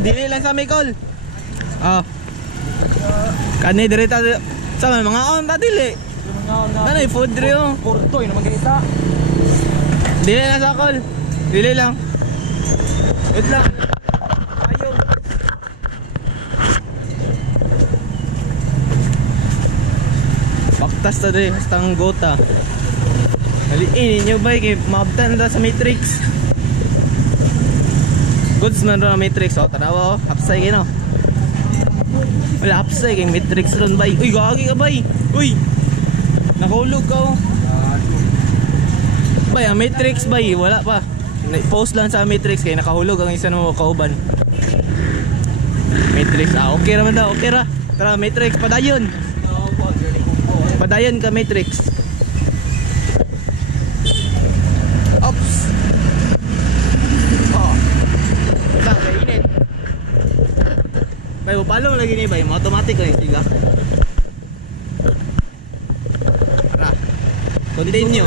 dili lang sa Mikol. Kani direta sa mga on ta dili. Ano food rio? Kurtoy naman ganita. Dili lang sa Kol. Dili lang. Wait lang. Ayaw. Baktas ta diri hastang gota. Haliin ninyo ba kay maabtan ta sa Matrix. Goods man ro Matrix tanawa hapsay kay no. Wala hapsay kay Matrix ron bay. Uy gagi ka bay. Uy. Nakahulog ka oh. Bay, ang Matrix bay, wala pa. Post lang sa Matrix kay nakahulog ang isa mo kauban. Matrix, okay raman daw, okay ra. Tara Matrix, padayon. Padayon ka Matrix. Ops. Oh. Sa init. Bay, palong lagi ni bay, automatic lang siga. Tara. Continue.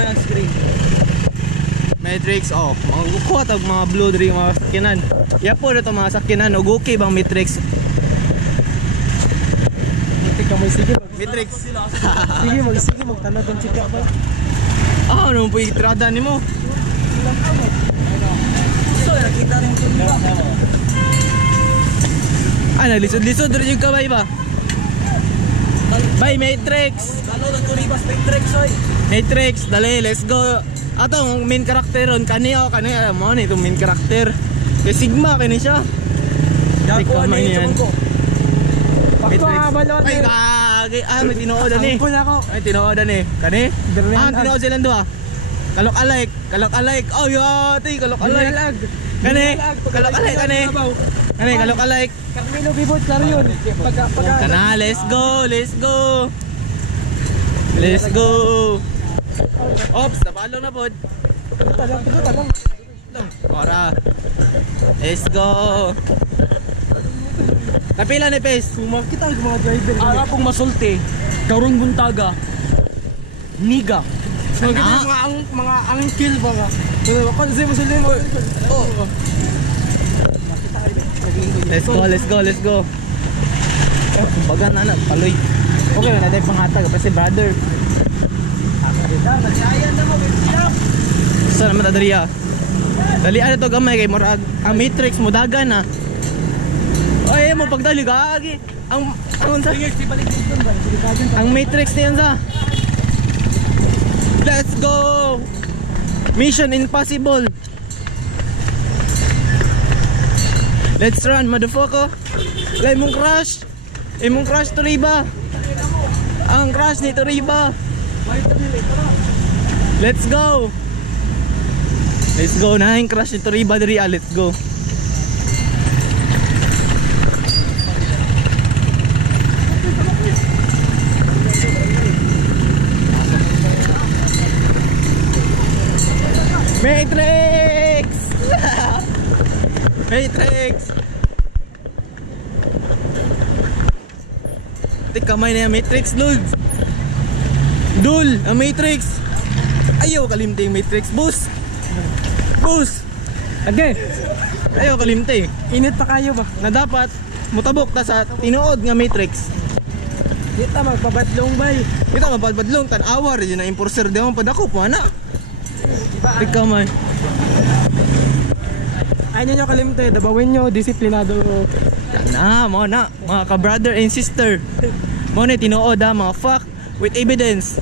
Matrix, magkukuha tag mga blue diri mga sakyanan. Yapo na to mga sakyanan, og okay bang Matrix? Tika mo sige. Matrix. Sige magtanong tong chika ba. Ano po itrada nimo? So nakita rin ko nila. Lisod-lisod rin yung kabay ba? Bye Matrix. Ano lang to ribas Matrix oy. Matrix, dali, let's go. Atong main character ron kaniya mo ni itong main character. Kay Sigma kani siya. Dako man yan. Matrix. Ay gagi, may tinuod ani. Angkol ako. Ay tinuod ani. Kani? Tinuod silang duha. Kalok alike. Oh yati, kalok alike. Kani? Kalok alike kani. Kani kalok alike. Carmelo Bibot Clarion. Kana, let's go. Let's go. Ops, nabalong na pod. Talang. Ora. Let's go. Napila ni Pes. Kita ang mga driver. Ara pong masulti. Karong buntaga. Niga. So mga angkil ba nga. Kasi masulti mo. Oh. Let's go. Bagan na paloy. Okay na tayo pangatag kasi brother. Saan naman tadriya? Dalian ito gamay kay murag ang Matrix mo dagan na. Ay mo pagdali gagi. Ang Matrix niyan sa. Let's go. Mission impossible. Let's run motherfucker. Lay mong crash. Imong crash to riba. Ang crash ni to riba. Let's go. Na yung crash ni to riba diri. Let's go. Matrix. Matrix. Kamay na yung Matrix, Dul, ang Matrix. Ayaw kalimte yung Matrix, boss. Again. Ayaw kalimte. Init pa kayo ba? Na dapat mutabok ta sa tinuod nga Matrix. Kita magpabadlong bay. Kita mabadbadlong tan-awar yun na enforcer di mo padako po ana. Kamay. Ayaw nyo kalimte, dabawin nyo, disiplinado. Kana, mo na, mga ka-brother and sister. Mo na tinuod ha, mga fact with evidence.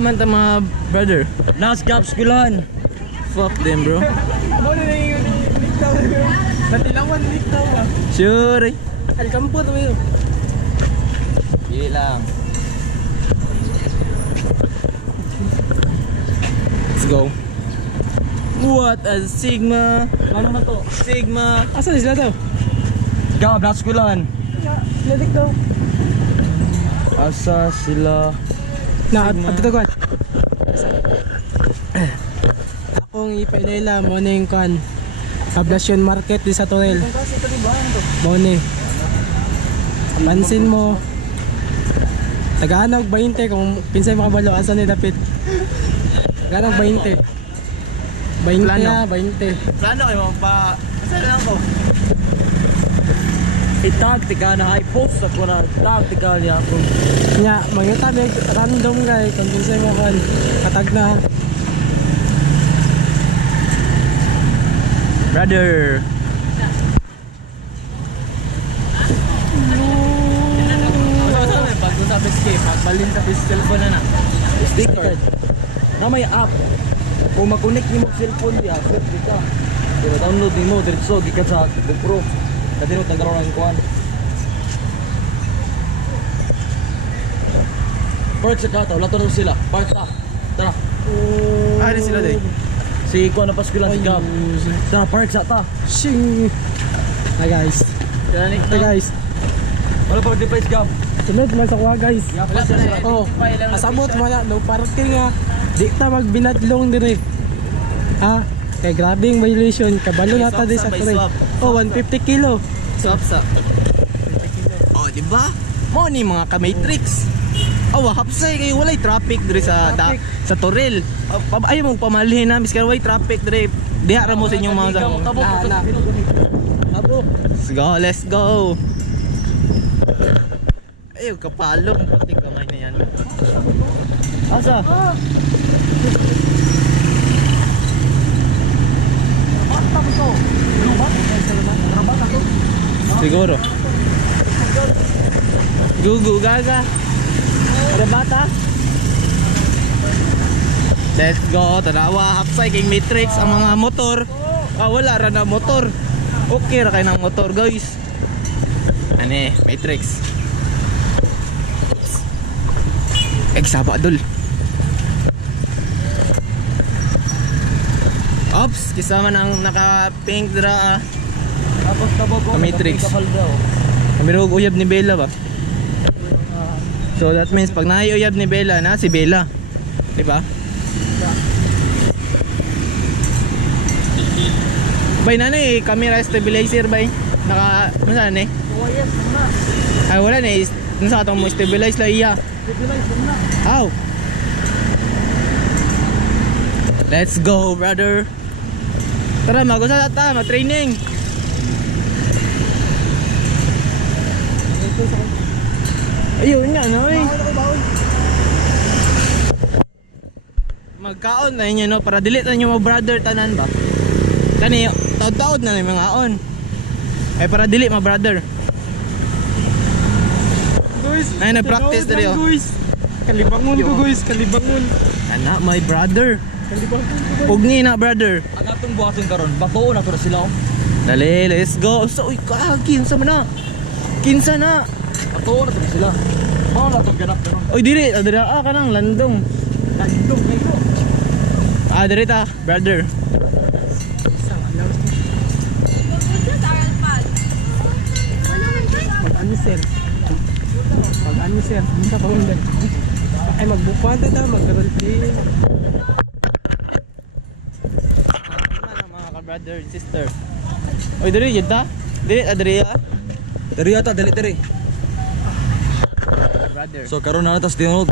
Man ta mga brother. Last gaps kulan. Fuck them bro. Mo na yung niktaw. Natilawan niktaw ba? Sure. Alkampo to yun. Hindi lang. Let's go. What a Sigma. Ano na to? Sigma. Asan sila daw? Gablas ko lang. Sila daw. Asa sila? Na, pagtataguan. Akong ipailayla mo na yung kan. Ablasyon Market di sa Torel. Mo na. Pansin mo. Taga-anog 20 kung pinsay makabalo asan ni Dapit. Taga-anog 20. 20 Plano. na, 20. Plano kayo pa. Saan lang ko? Itaktika na i-post ako na taktika niya ako. Nya, mangita big random guys, kung kinsay mo kan katag na. Brother. Bago sa escape, magbalin sa cellphone na. Sticker. Na may app. Kung makunik ni mo cellphone niya, flip ka. Diba download ni mo diretso gikan sa GoPro. Kasi mo tanggaron ang kuan. Park sa kata, wala to sila. Park sa. Tara. Ah, di sila din. Si kuan na paskilan si Gab. Tara, park sa ta. Shing. Hi guys. Hi guys. Wala pa device Gab. Sunod man sa kuha guys. Wala sa sila. Oh, asabot man na no parking nga. Di ta magbinadlong dire. Ha? Kay grabing violation, kabalo na ta di sa Swap, tray. swap. Oh, 150 kilo. Swap sa. Oh, di ba? Mo ni mga ka-matrix. Oh, hapsay kayo walay traffic dire sa sa Toril. Ayaw mong pamalhin na miskan way traffic dire. Diha ra mo sa inyong mga Na. Abo. Let's go. Ayaw kapalo, puti kamay na yan. Asa? Siguro. Gugu gaga. Ada bata. Let's go. Tanawa hapsay king Matrix ang mga motor. Ah, wala ra na motor. Okay ra kay ng motor, guys. Ane, Matrix. Eksaba dul. Ops, kisama ng naka-pink dra. Tapos tabago. Matrix. Kami rin uyab ni Bella ba? So that means pag naiuyab ni Bella na si Bella. Di ba? Bay na eh, camera stabilizer bay. Naka, ano saan eh? Ay wala na eh, nasa atong mo stabilize lang iya. Ow! Let's go brother. Tara mag-usa ta, mag-training. Ayun nga no eh. Magkaon na inyo no para delete na nyo mga brother tanan ba. Kani taod-taod na yung mga on. Ay para delete mga brother. Guys, Ay na-practice dali oh. guys. Kalibangon ko guys, kalibangon. Ana my brother. Kalibangon ko. Pugni na brother. Ang atong buhaton karon, bato na to na sila. Dali, let's go. So uy, kinsa man na. Kinsa na. Bato na to na sila. Mao na to ganap karon. Oy dili, adira kanang landong. Landong kayo. Ah, diri ta, brother. Mag-ano sir? Mag-ano sir? Ano sa paundan? Ay magbukuan ta, mag-roleplay. Mga ka-brother and sister. Oy diri yun ta. Dili adiri ah. Diri ata dali diri. Brother. So karon na natas tinod.